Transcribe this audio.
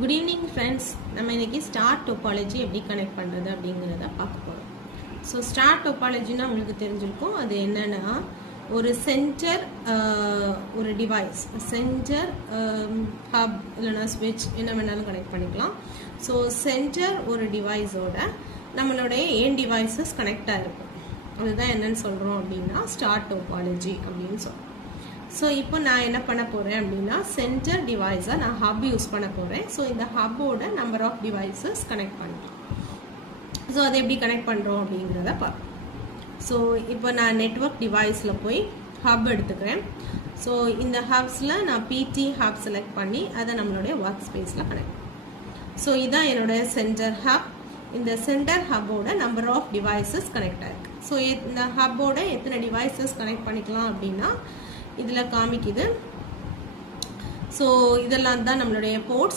Good evening friends. நம்ம இன்றைக்கி star topology எப்படி கனெக்ட் பண்ணுறது அப்படிங்கிறத பார்க்க போகிறோம். ஸோ ஸ்டார் டோபாலஜின்னா உங்களுக்கு தெரிஞ்சிருக்கும். அது என்னென்னா, ஒரு சென்டர், ஒரு டிவைஸ், சென்டர், ஹப் இல்லைனா ஸ்விட்ச் என்ன வேணாலும் கனெக்ட் பண்ணிக்கலாம். ஸோ சென்டர் ஒரு டிவைஸோட நம்மளுடைய ஏன் டிவைஸஸ் கனெக்டாக இருக்கும். அதுதான் என்னன்னு சொல்கிறோம் அப்படின்னா ஸ்டார் டோபாலஜி அப்படின்னு சொல்கிறோம். ஸோ இப்போ நான் என்ன பண்ண போகிறேன் அப்படின்னா, சென்டர் டிவைஸை நான் ஹப் யூஸ் பண்ண போகிறேன். ஸோ இந்த ஹப்போட நம்பர் ஆஃப் டிவைஸஸ் கனெக்ட் பண்ணுறேன். ஸோ அதை எப்படி கனெக்ட் பண்ணுறோம் அப்படிங்கிறத பார்ப்போம். ஸோ இப்போ நான் நெட்வொர்க் டிவைஸில் போய் ஹப் எடுத்துக்கிறேன். ஸோ இந்த ஹப்ஸில் நான் பிடி ஹப் செலக்ட் பண்ணி அதை நம்மளுடைய ஒர்க் ஸ்பேஸில் கனெக்ட் பண்ணுறேன். ஸோ இதுதான் என்னோடய சென்டர் ஹப். இந்த சென்டர் ஹப்போட நம்பர் ஆஃப் டிவைஸஸ் கனெக்ட் ஆகிருக்கு. ஸோ இந்த ஹப்போட எத்தனை டிவைஸஸ் கனெக்ட் பண்ணிக்கலாம் அப்படின்னா இதில் காமிக்குது. ஸோ இதெல்லாம் தான் நம்மளுடைய போர்ட்ஸ்.